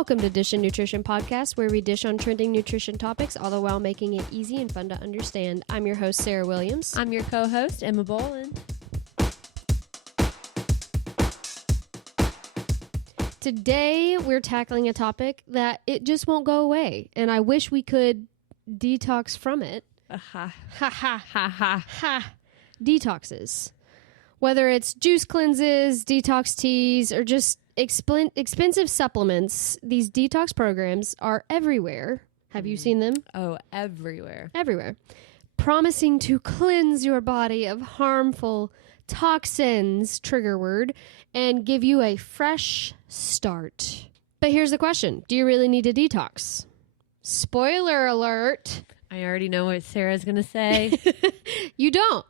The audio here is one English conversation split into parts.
Welcome to Dish and Nutrition Podcast, where we dish on trending nutrition topics, all the while making it easy and fun to understand. I'm your host, Sarah Williams. I'm your co-host, Emma Bolin. Today, we're tackling a topic that it just won't go away, and I wish we could detox from it. Ha Ha ha ha ha. Detoxes. Whether it's juice cleanses, detox teas, or just expensive supplements, these detox programs are everywhere. Have you seen them? Oh, everywhere. Everywhere. Promising to cleanse your body of harmful toxins, trigger word, and give you a fresh start. But here's the question. Do you really need a detox? Spoiler alert. I already know what Sarah's going to say. You don't.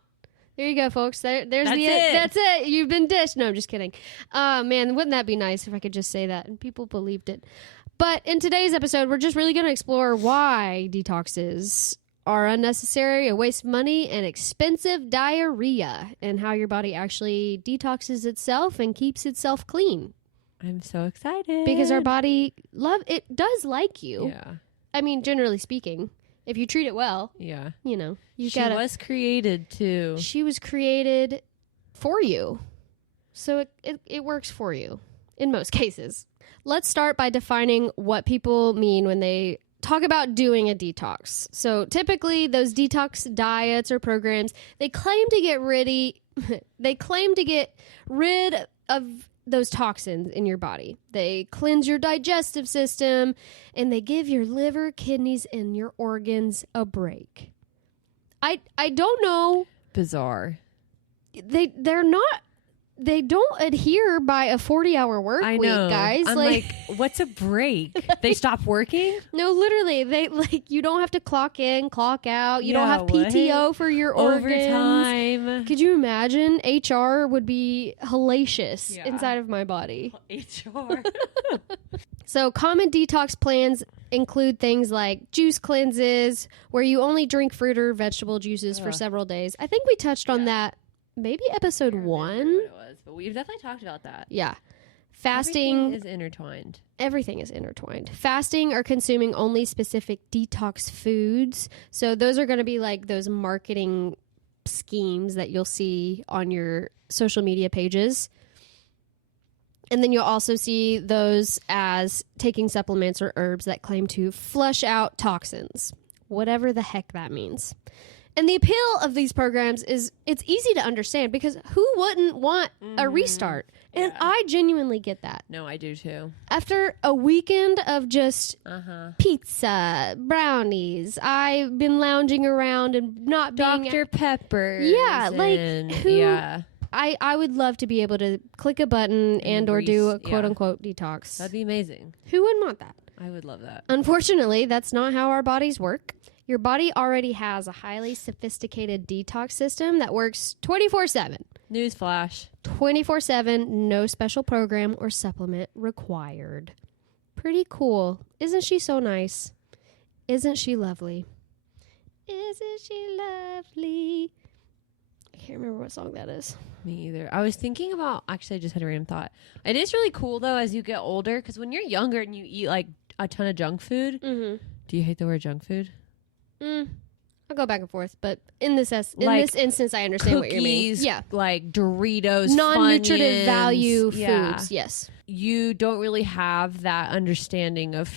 There you go, folks. That's it. You've been dished. No, I'm just kidding. Man, wouldn't that be nice if I could just say that and people believed it? But in today's episode, we're just really going to explore why detoxes are unnecessary, a waste of money, and expensive diarrhea, and how your body actually detoxes itself and keeps itself clean. I'm so excited. Because our body does like you. Yeah. I mean, generally speaking. If you treat it well, yeah, you know, she was created to. She was created for you, so it works for you in most cases. Let's start by defining what people mean when they talk about doing a detox. So typically, those detox diets or programs, they claim to get rid of those toxins in your body. They cleanse your digestive system, and they give your liver, kidneys, and your organs a break. I don't know. Bizarre. They don't adhere by a 40-hour work week, guys. I'm like, what's a break? They stop working? No, literally. You don't have to clock in, clock out. You don't have PTO for your organs. Overtime. Could you imagine? HR would be hellacious inside of my body. HR. So common detox plans include things like juice cleanses, where you only drink fruit or vegetable juices for several days. I think we touched on that. Maybe episode 1. It was, but we've definitely talked about that. Yeah. Fasting Everything is intertwined. Fasting or consuming only specific detox foods. So those are going to be like those marketing schemes that you'll see on your social media pages. And then you'll also see those as taking supplements or herbs that claim to flush out toxins, whatever the heck that means. And the appeal of these programs is it's easy to understand because who wouldn't want a restart? And I genuinely get that. No, I do too. After a weekend of just pizza, brownies, I've been lounging around and not being... Dr. Pepper. Yeah, I would love to be able to click a button or do a quote-unquote detox. That'd be amazing. Who wouldn't want that? I would love that. Unfortunately, that's not how our bodies work. Your body already has a highly sophisticated detox system that works 24/7. Newsflash. 24/7, no special program or supplement required. Pretty cool. Isn't she so nice? Isn't she lovely? Isn't she lovely? I can't remember what song that is. Me either. I was thinking about, actually I just had a random thought. It is really cool though as you get older, because when you're younger and you eat like a ton of junk food, do you hate the word junk food? I'll go back and forth, but in this instance, I understand what you mean. Yeah, like Doritos, non-nutritive Funyuns, value foods. Yes, you don't really have that understanding of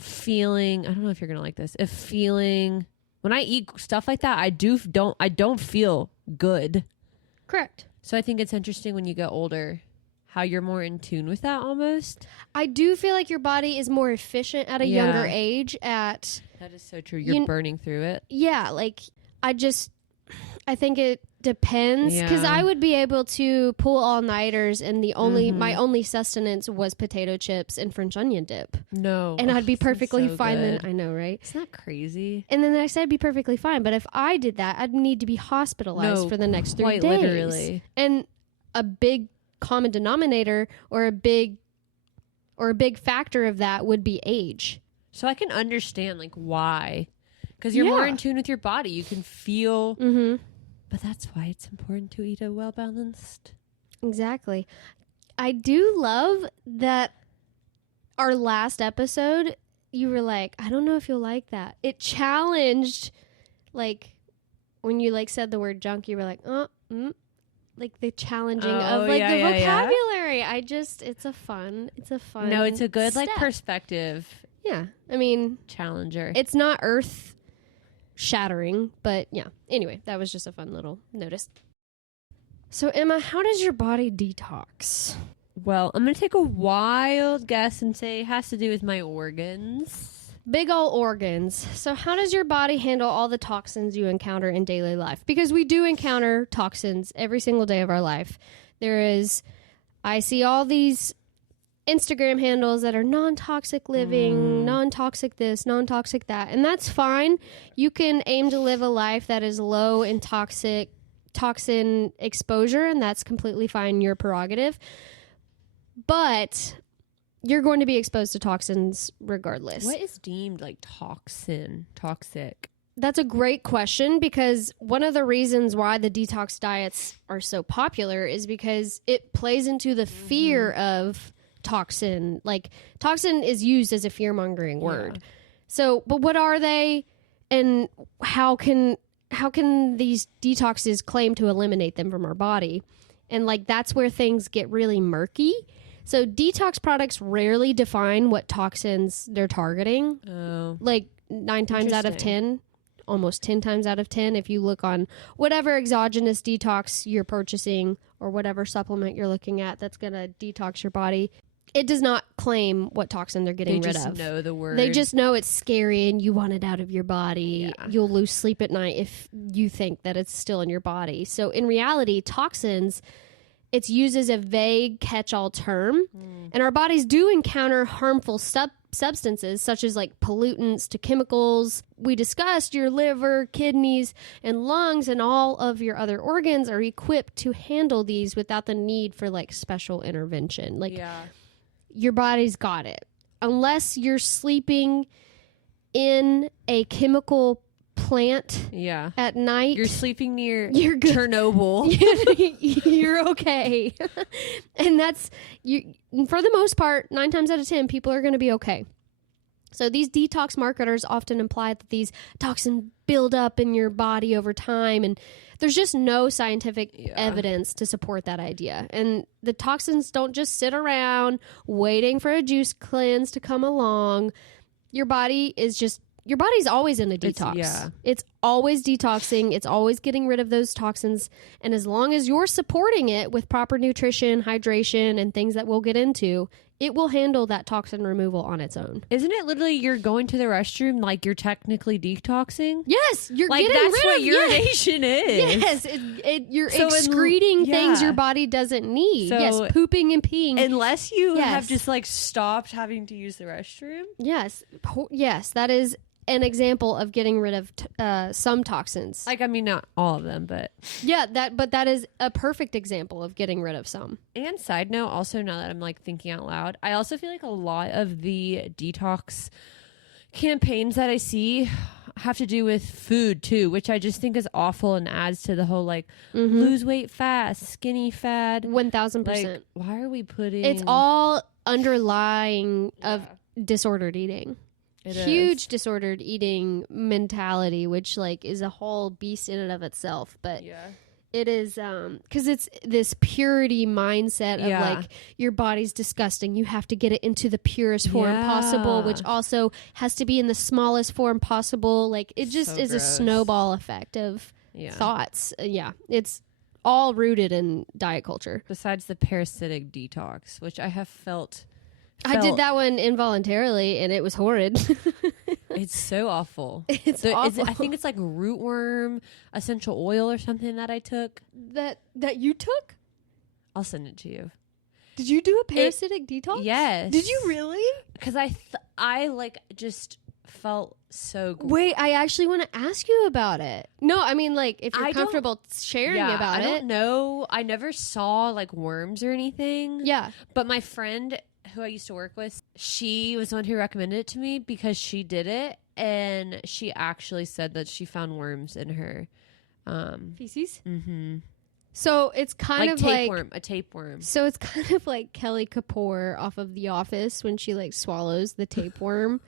feeling. I don't know if you're gonna like this. If feeling when I eat stuff like that, I don't feel good. Correct. So I think it's interesting when you get older, how you're more in tune with that almost. I do feel like your body is more efficient at a younger age at... That is so true. You're burning through it. Yeah, I think it depends. Because I would be able to pull all-nighters and my only sustenance was potato chips and French onion dip. No. And I'd be perfectly fine then. I know, right? It's not crazy. And then the next day I'd be perfectly fine. But if I did that, I'd need to be hospitalized for the next 3 days. Quite literally. And a big common denominator or a big factor of that would be age. So I can understand like why, because you're more in tune with your body. You can feel, but that's why it's important to eat a well-balanced. Exactly. I do love that our last episode, you were like, I don't know if you'll like that. It challenged, like, when you like said the word junk, you were like, like the challenging of like the vocabulary. Yeah. It's a fun. No, it's a good step. like perspective. Yeah. I mean, challenger. It's not earth shattering, but yeah. Anyway, that was just a fun little notice. So Emma, how does your body detox? Well, I'm going to take a wild guess and say it has to do with my organs. Big ol' organs. So how does your body handle all the toxins you encounter in daily life? Because we do encounter toxins every single day of our life. I see all these Instagram handles that are non-toxic living, non-toxic this, non-toxic that, and that's fine. You can aim to live a life that is low in toxin exposure, and that's completely fine, your prerogative. But you're going to be exposed to toxins regardless. What is deemed like toxic? That's a great question, because one of the reasons why the detox diets are so popular is because it plays into the fear of toxin. Like, toxin is used as a fear-mongering word. So, but what are they, and how can these detoxes claim to eliminate them from our body? And like, that's where things get really murky. So detox products rarely define what toxins they're targeting. Oh. Like 9 times out of 10, almost 10 times out of 10, if you look on whatever exogenous detox you're purchasing or whatever supplement you're looking at that's going to detox your body, it does not claim what toxin they're getting rid of. They just know the word. They just know it's scary and you want it out of your body. Yeah. You'll lose sleep at night if you think that it's still in your body. So in reality, toxins, it's used as a vague catch-all term. And our bodies do encounter harmful substances such as like pollutants to chemicals. We discussed your liver, kidneys, and lungs, and all of your other organs are equipped to handle these without the need for like special intervention. Like, your body's got it. Unless you're sleeping in a chemical plant at night. You're sleeping near you're good. Chernobyl. You're okay. And that's, for the most part, 9 times out of 10, people are going to be okay. So these detox marketers often imply that these toxins build up in your body over time, and there's just no scientific evidence to support that idea. And the toxins don't just sit around waiting for a juice cleanse to come along. Your body's always in a detox. It's always detoxing. It's always getting rid of those toxins. And as long as you're supporting it with proper nutrition, hydration, and things that we'll get into, it will handle that toxin removal on its own. Isn't it literally you're going to the restroom like you're technically detoxing? Yes, you're like getting that's rid what of urination is. Yes, you're excreting things your body doesn't need. So, yes, pooping and peeing. Unless you have just like stopped having to use the restroom. Yes, that is an example of getting rid of some toxins. Like, I mean, not all of them, but that is a perfect example of getting rid of some. And side note, also, now that I'm like thinking out loud, I also feel like a lot of the detox campaigns that I see have to do with food too, which I just think is awful and adds to the whole like lose weight fast, skinny fad. 1000%. Like, why are we putting? It's all underlying of disordered eating. Huge disordered eating mentality, which like is a whole beast in and of itself. But it is because it's this purity mindset of like your body's disgusting. You have to get it into the purest form possible, which also has to be in the smallest form possible. Like it just is gross. A snowball effect of thoughts. It's all rooted in diet culture. Besides the parasitic detox, which I have felt. I did that one involuntarily, and it was horrid. It's so awful. It's awful. I think it's like rootworm essential oil or something that I took. That you took? I'll send it to you. Did you do a parasitic detox? Yes. Did you really? Because I like just felt so good. Wait, I actually want to ask you about it. No, I mean, like, if you're comfortable sharing about it. I don't know. I never saw like worms or anything. Yeah. But my friend who I used to work with, she was the one who recommended it to me because she did it, and she actually said that she found worms in her feces. Mm-hmm. So it's kind of like a tapeworm. So it's kind of like Kelly Kapoor off of The Office when she like swallows the tapeworm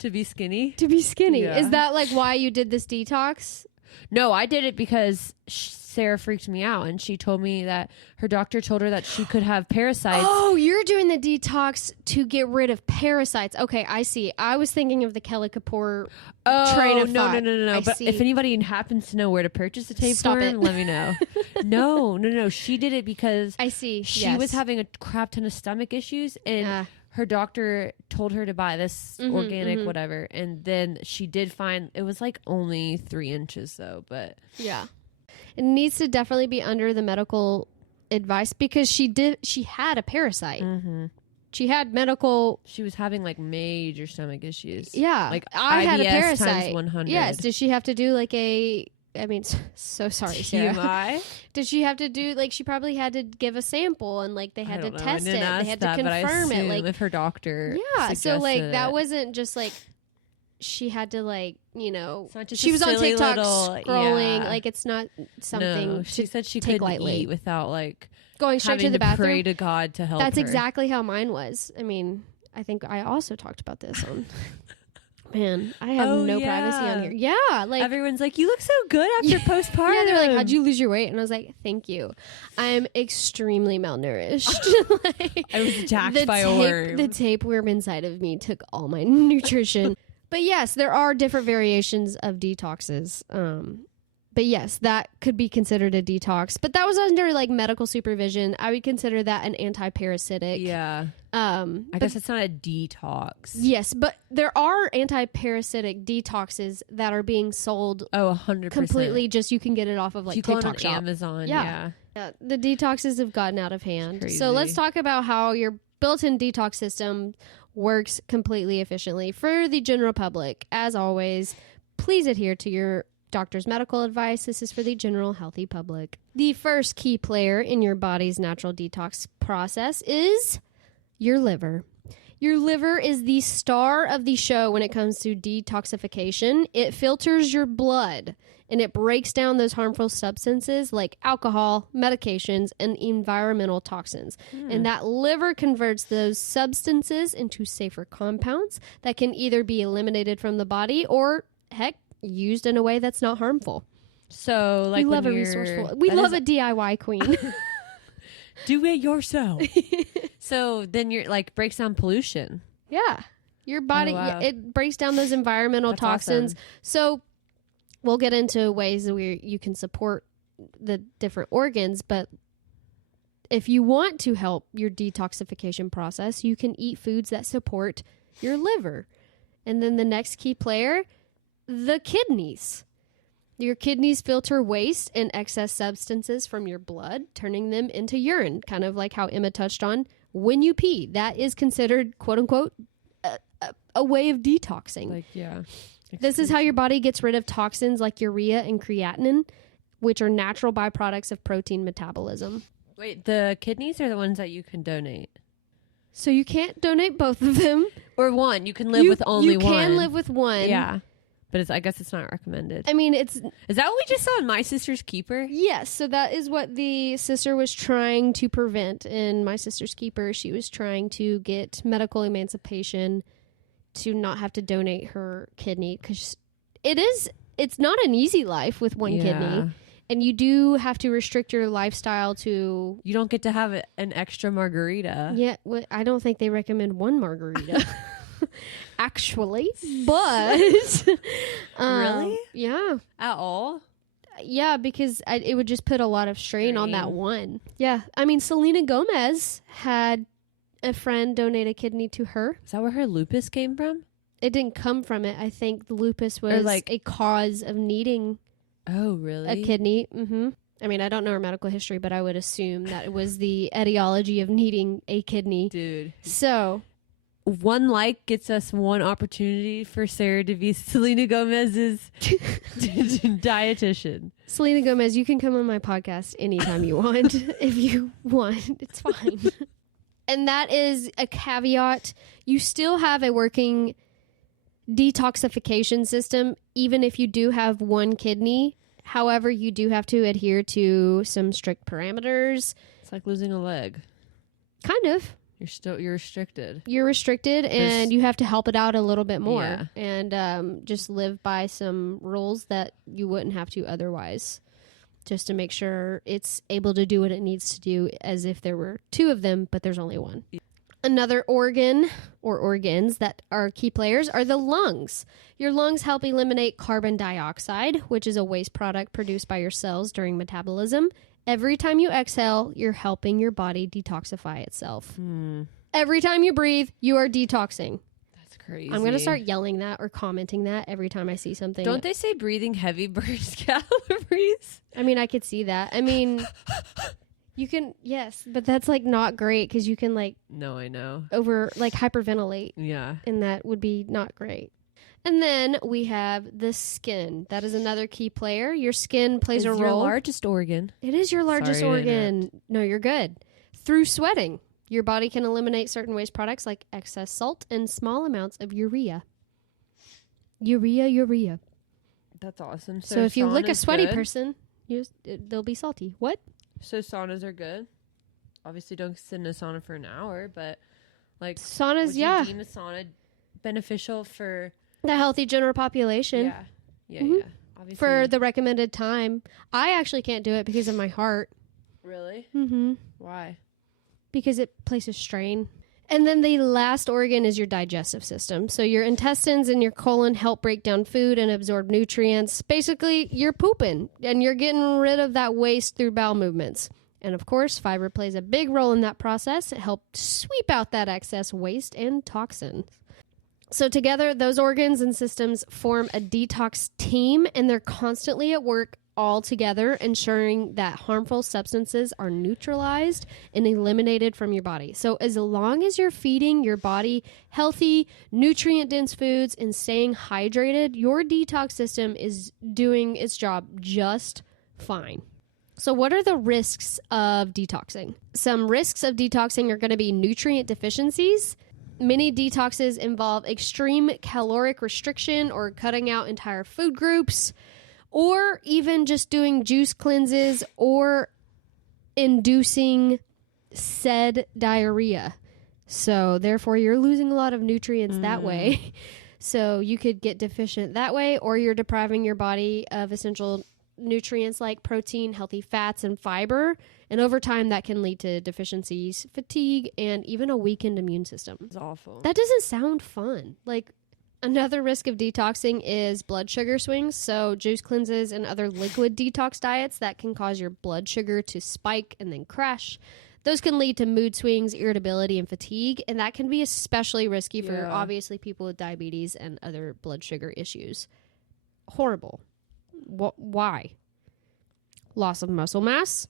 To be skinny? to be skinny. Yeah. Is that like why you did this detox? No, I did it because Sarah freaked me out, and she told me that her doctor told her that she could have parasites. Oh, you're doing the detox to get rid of parasites. Okay, I see. I was thinking of the Kelly Kapoor train of thought. No. I But see. if anybody happens to know where to purchase a Stop it. tapeworm, let me know. No. She did it because I see. she was having a crap ton of stomach issues, and her doctor told her to buy this organic whatever, and then she did find it was like only 3 inches though, but yeah, it needs to definitely be under the medical advice because she had a parasite. She had medical. She was having like major stomach issues. Yeah, like I IBS had a parasite. times 100. Yes. Did she have to do like a? I mean, so sorry, Sarah. TMI? Did she have to do like she probably had to give a sample and like they had to test it. They had to confirm it. Like if her doctor. Yeah. So like that it. wasn't just like she had to like It's not just she a was on silly TikTok little- scrolling. yeah. Like it's not something. No, she to said she take couldn't lightly. eat without like Going straight having to the bathroom. pray to God to help. That's her. exactly how mine was. I mean, I think I also talked about this on. Man, I have no privacy on here. Yeah, like everyone's like, "You look so good after postpartum." Yeah, they're like, "How'd you lose your weight?" And I was like, "Thank you. I'm extremely malnourished." Like, I was attacked by a worm. The tapeworm inside of me took all my nutrition. But yes, there are different variations of detoxes. But yes, that could be considered a detox. But that was under like medical supervision. I would consider that an anti-parasitic. Yeah. I guess it's not a detox. Yes, but there are anti-parasitic detoxes that are being sold. Oh, 100%. Completely. Just you can get it off of like you call TikTok it on shop. Amazon. Yeah. The detoxes have gotten out of hand. Crazy. So let's talk about how your built-in detox system works completely efficiently for the general public. As always, please adhere to your doctor's medical advice. This is for the general healthy public. The first key player in your body's natural detox process is your liver. Your liver is the star of the show when it comes to detoxification. It filters your blood and it breaks down those harmful substances like alcohol, medications, and environmental toxins. And that liver converts those substances into safer compounds that can either be eliminated from the body or, heck, used in a way that's not harmful. So, like, we love a resourceful. We love a DIY queen. Do it yourself. So then you're like breaks down pollution. Yeah, your body it breaks down those environmental That's toxins. awesome. So we'll get into ways where you can support the different organs, but if you want to help your detoxification process, you can eat foods that support your liver. And then the next key player, the kidneys. Your kidneys filter waste and excess substances from your blood, turning them into urine, kind of like how Emma touched on when you pee. That is considered, quote unquote, a way of detoxing. Like, yeah. This is how your body gets rid of toxins like urea and creatinine, which are natural byproducts of protein metabolism. Wait, the kidneys are the ones that you can donate? So you can't donate both of them. Or one. You can live with only one. You can live with one. Yeah. But I guess it's not recommended. I mean, Is that what we just saw in My Sister's Keeper? Yes, so that is what the sister was trying to prevent in My Sister's Keeper. She was trying to get medical emancipation to not have to donate her kidney because it's not an easy life with one kidney. And you do have to restrict your lifestyle to... You don't get to have an extra margarita. Yeah, I don't think they recommend one margarita. Actually, but really, yeah, at all, yeah, because it would just put a lot of strain on that one. Yeah, I mean, Selena Gomez had a friend donate a kidney to her. Is that where her lupus came from? It didn't come from it. I think the lupus was like a cause of needing. Oh, really? A kidney. Mm-hmm. I mean, I don't know her medical history, but I would assume that it was the etiology of needing a kidney. Dude. So. One like gets us one opportunity for Sarah to be Selena Gomez's dietitian. Selena Gomez, you can come on my podcast anytime you want. If you want, it's fine. And that is a caveat. You still have a working detoxification system, even if you do have one kidney. However, you do have to adhere to some strict parameters. It's like losing a leg. Kind of. You're restricted. You're restricted, and you have to help it out a little bit more. Yeah. And just live by some rules that you wouldn't have to otherwise, just to make sure it's able to do what it needs to do, as if there were two of them, but there's only one. Another organ or organs that are key players are the lungs. Your lungs help eliminate carbon dioxide, which is a waste product produced by your cells during metabolism. Every time you exhale, you're helping your body detoxify itself. Every time you breathe, you are detoxing. That's crazy. I'm going to start yelling that or commenting that every time I see something. Don't they say breathing heavy burns calories? I mean, I could see that. I mean, you can, yes, but that's like not great because you can like No, I know. hyperventilate. Yeah. And that would be not great. And then we have the skin. That is another key player. Your skin plays a role. It's your largest organ. It is your largest organ. No, you're good. Through sweating, your body can eliminate certain waste products like excess salt and small amounts of urea. Urea. That's awesome. So if you lick a sweaty person, they'll be salty. What? So saunas are good. Obviously, don't sit in a sauna for an hour, but like saunas, would you deem a sauna beneficial for the healthy general population? Yeah. Obviously. For the recommended time. I actually can't do it because of my heart. Really? Mm-hmm. Why? Because it places strain. And then the last organ is your digestive system. So your intestines and your colon help break down food and absorb nutrients. Basically, you're pooping and you're getting rid of that waste through bowel movements. And of course, fiber plays a big role in that process. It helps sweep out that excess waste and toxins. So together, those organs and systems form a detox team, and they're constantly at work all together, ensuring that harmful substances are neutralized and eliminated from your body. So as long as you're feeding your body healthy, nutrient-dense foods and staying hydrated, your detox system is doing its job just fine. So what are the risks of detoxing? Some risks of detoxing are going to be nutrient deficiencies. Many detoxes involve extreme caloric restriction or cutting out entire food groups, or even just doing juice cleanses or inducing said diarrhea. So therefore, you're losing a lot of nutrients that way. So you could get deficient that way, or you're depriving your body of essential nutrients like protein, healthy fats, and fiber. And over time, that can lead to deficiencies, fatigue, and even a weakened immune system. It's awful. That doesn't sound fun. Like, another risk of detoxing is blood sugar swings. So juice cleanses and other liquid detox diets that can cause your blood sugar to spike and then crash. Those can lead to mood swings, irritability, and fatigue. And that can be especially risky for obviously people with diabetes and other blood sugar issues. Horrible. Why? Loss of muscle mass.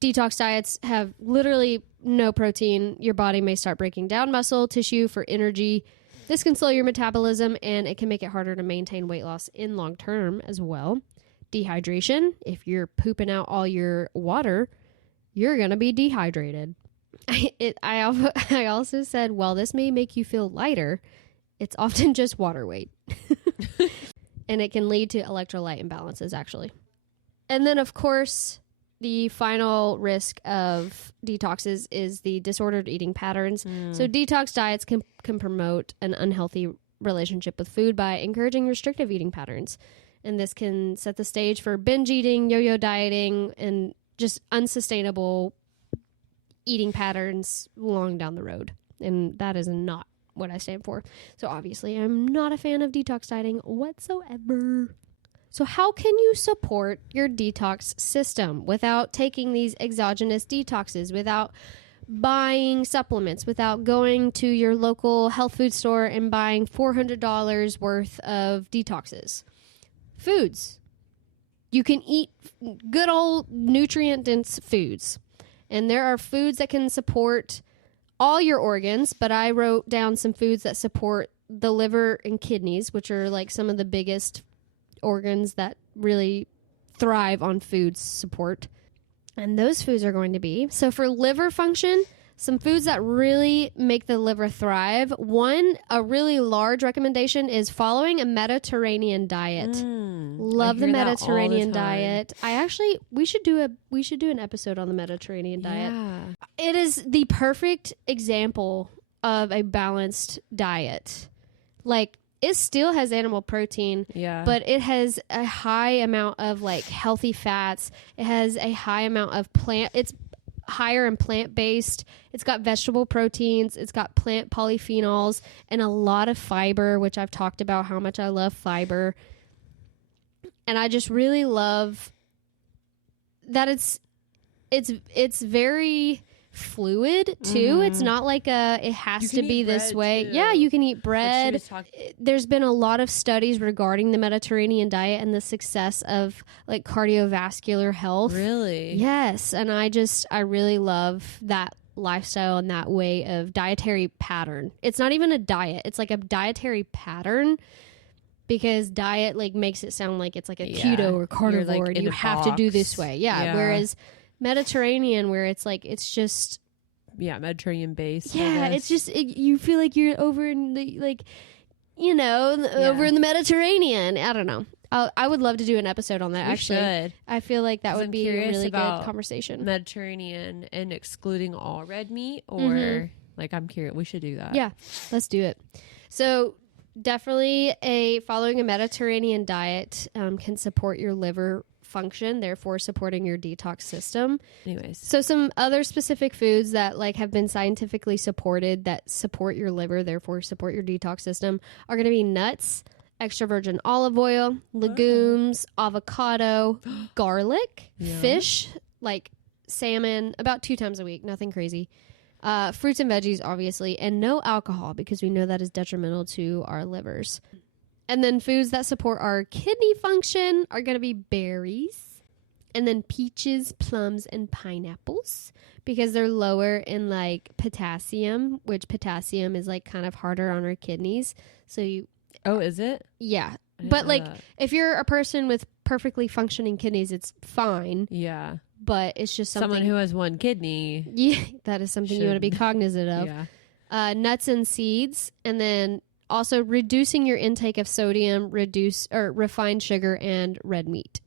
Detox diets have literally no protein. Your body may start breaking down muscle tissue for energy. This can slow your metabolism, and it can make it harder to maintain weight loss in long term as well. Dehydration. If you're pooping out all your water, you're going to be dehydrated. I also said, while this may make you feel lighter, it's often just water weight. And it can lead to electrolyte imbalances, actually. And then, of course, the final risk of detoxes is the disordered eating patterns. So detox diets can promote an unhealthy relationship with food by encouraging restrictive eating patterns. And this can set the stage for binge eating, yo-yo dieting, and just unsustainable eating patterns long down the road. And that is not what I stand for. So obviously, I'm not a fan of detox dieting whatsoever. So how can you support your detox system without taking these exogenous detoxes, without buying supplements, without going to your local health food store and buying $400 worth of detoxes? Foods. You can eat good old nutrient-dense foods. And there are foods that can support all your organs, but I wrote down some foods that support the liver and kidneys, which are like some of the biggest organs that really thrive on food support. And those foods are going to be, so for liver function, some foods that really make the liver thrive. One, a really large recommendation is following a Mediterranean diet. Love the Mediterranean diet. We should do an episode on the Mediterranean diet. It is the perfect example of a balanced diet. Like, it still has animal protein, but it has a high amount of like healthy fats. It has a high amount of it's higher in plant-based. It's got vegetable proteins. It's got plant polyphenols and a lot of fiber, which I've talked about how much I love fiber. And I just really love that it's very fluid too. It's not like it has to be this way. Too. Yeah, you can eat bread. There's been a lot of studies regarding the Mediterranean diet and the success of like cardiovascular health. Really? Yes, and I really love that lifestyle and that way of dietary pattern. It's not even a diet. It's like a dietary pattern. Because diet like makes it sound like it's like a keto or carnivore, and you have to do this way. Whereas Mediterranean, where it's like it's just Mediterranean based. Yeah, it's just you feel like you're over in the over in the Mediterranean. I don't know. I would love to do an episode on that. Should. I feel like that would be a really good conversation. Mediterranean and excluding all red meat, or like I'm curious. We should do that. Yeah, let's do it. So. Definitely following a Mediterranean diet can support your liver function, therefore supporting your detox system. Anyways. So some other specific foods that like have been scientifically supported that support your liver, therefore support your detox system are going to be nuts, extra virgin olive oil, legumes, avocado, garlic, fish, like salmon, about 2 times a week, nothing crazy. Fruits and veggies, obviously, and no alcohol because we know that is detrimental to our livers. And then foods that support our kidney function are going to be berries, and then peaches, plums, and pineapples because they're lower in like potassium, which potassium is like kind of harder on our kidneys. So is it? Yeah. But like if you're a person with perfectly functioning kidneys, it's fine. Yeah. But it's just someone who has one kidney. Yeah, that is something you want to be cognizant of. Yeah. Nuts and seeds, and then also reducing your intake of sodium, refined sugar, and red meat.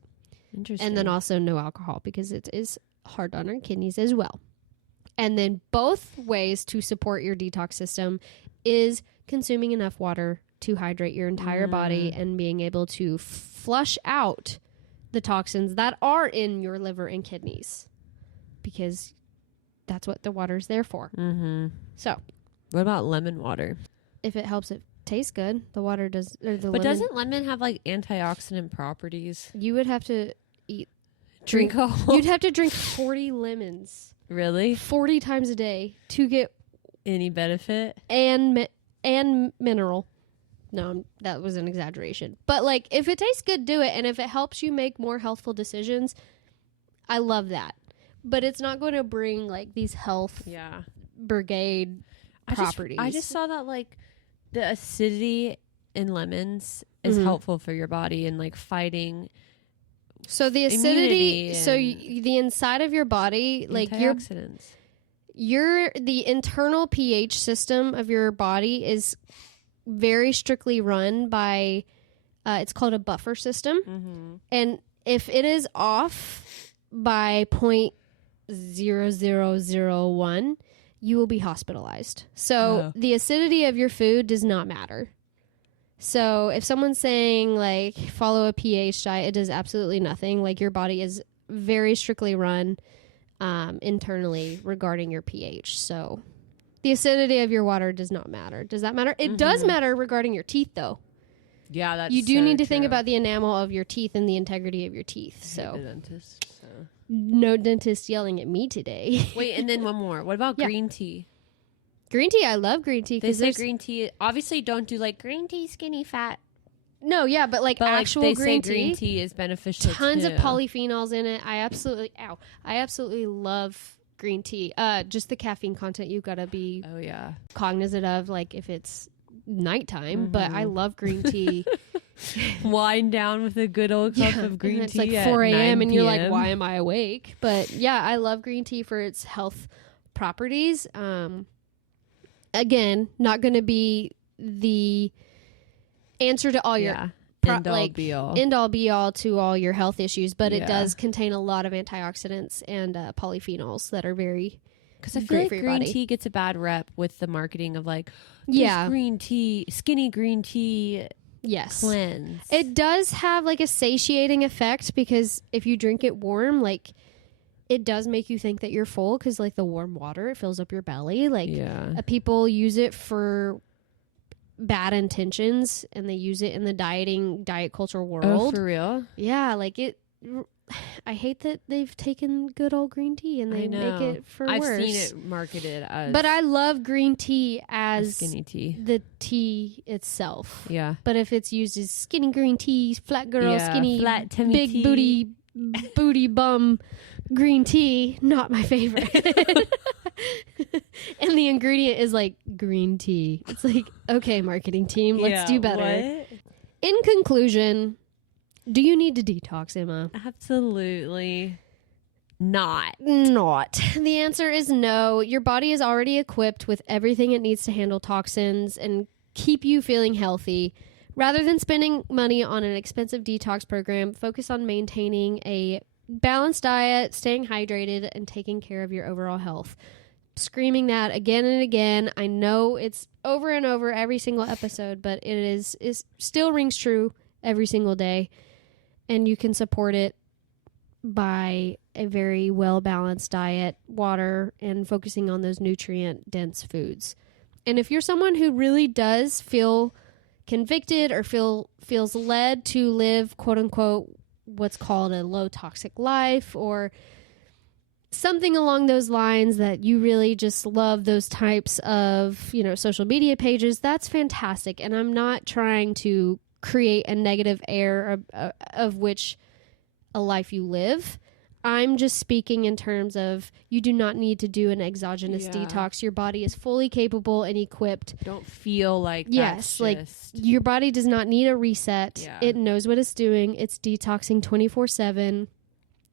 Interesting. And then also no alcohol because it is hard on our kidneys as well. And then both ways to support your detox system is consuming enough water to hydrate your entire body and being able to flush out the toxins that are in your liver and kidneys because that's what the water's there for. So what about lemon water? If it helps it taste good, the water does. Doesn't lemon have like antioxidant properties? You would have to drink you'd have to drink 40 lemons. Really? 40 times a day to get any benefit and mineral. No, that was an exaggeration. But like, if it tastes good, do it. And if it helps you make more healthful decisions, I love that. But it's not going to bring like these health brigade properties. I just saw that like the acidity in lemons is helpful for your body and like fighting. So the acidity, the inside of your body, like antioxidants. The internal pH system of your body is very strictly run by it's called a buffer system, and if it is off by 0.0001, you will be hospitalized. So the acidity of your food does not matter. So if someone's saying like follow a pH diet, it does absolutely nothing. Like your body is very strictly run internally regarding your pH. So the acidity of your water does not matter. Does that matter? It does matter regarding your teeth, though. Yeah, that's you do need to think about the enamel of your teeth and the integrity of your teeth. So, no dentist yelling at me today. Wait, and then one more. What about green tea? Green tea, I love green tea. They say green tea. Obviously, don't do like green tea, skinny fat. No, yeah, but like actual they green say green tea is beneficial. Tons of polyphenols in it. I absolutely love green tea. Just the caffeine content you've got to be cognizant of, like if it's nighttime. But I love green tea. Wind down with a good old cup of green tea. It's like 4 a.m. and you're like, why am I awake? But yeah, I love green tea for its health properties. Again, not going to be the answer to all your end all be all. End all be all to all your health issues, but it Yeah. does contain a lot of antioxidants and polyphenols that are very Because I feel great like for your green body. tea gets a bad rep with the marketing of like, this Yeah. green tea, skinny green tea Yes. cleanse. It does have like a satiating effect because if you drink it warm, like it does make you think that you're full because like the warm water, it fills up your belly. Like people use it for bad intentions and they use it in the diet culture world. Oh, for real? Yeah, like it. I hate that they've taken good old green tea and they make it for I've worse. seen it marketed as, but I love green tea as skinny tea. the tea itself. Yeah. But if it's used as skinny green tea, flat girl, skinny, flat tummy big tea. booty bum green tea, not my favorite. And the ingredient is like green tea. It's like, okay, marketing team, let's do better. What? In conclusion, do you need to detox, Emma? Absolutely not. Not. The answer is no. Your body is already equipped with everything it needs to handle toxins and keep you feeling healthy. Rather than spending money on an expensive detox program, focus on maintaining a balanced diet, staying hydrated, and taking care of your overall health. Screaming that again and again. I know it's over and over every single episode, but it still rings true every single day. And you can support it by a very well-balanced diet, water, and focusing on those nutrient-dense foods. And if you're someone who really does feel convicted or feels led to live, quote-unquote, what's called a low-toxic life or something along those lines, that you really just love those types of, social media pages, that's fantastic. And I'm not trying to create a negative air of which a life you live. I'm just speaking in terms of you do not need to do an exogenous detox. Your body is fully capable and equipped. Don't feel like yes, like your body does not need a reset. Yeah. It knows what it's doing. It's detoxing 24/7.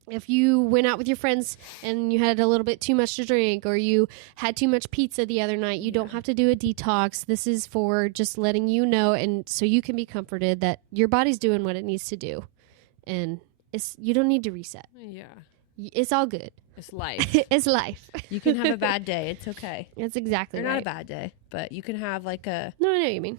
If you went out with your friends and you had a little bit too much to drink or you had too much pizza the other night, you don't have to do a detox. This is for just letting you know and so you can be comforted that your body's doing what it needs to do. And you don't need to reset. Yeah. It's all good. It's life. It's life. You can have a bad day. It's okay. That's exactly right. Not a bad day, but you can have like a... No, I know what you mean.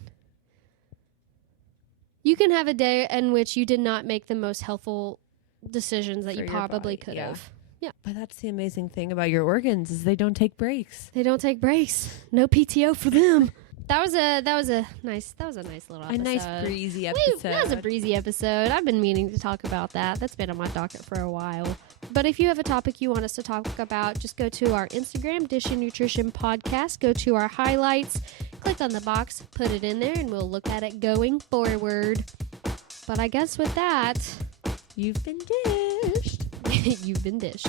You can have a day in which you did not make the most healthful decisions that you probably could have. Yeah. But that's the amazing thing about your organs is they don't take breaks. They don't take breaks. No PTO for them. That was a nice little episode. A nice breezy episode. That was a breezy episode. I've been meaning to talk about that. That's been on my docket for a while. But if you have a topic you want us to talk about, just go to our Instagram, Dish and Nutrition Podcast. Go to our highlights, click on the box, put it in there, and we'll look at it going forward. But I guess with that, you've been dished. You've been dished.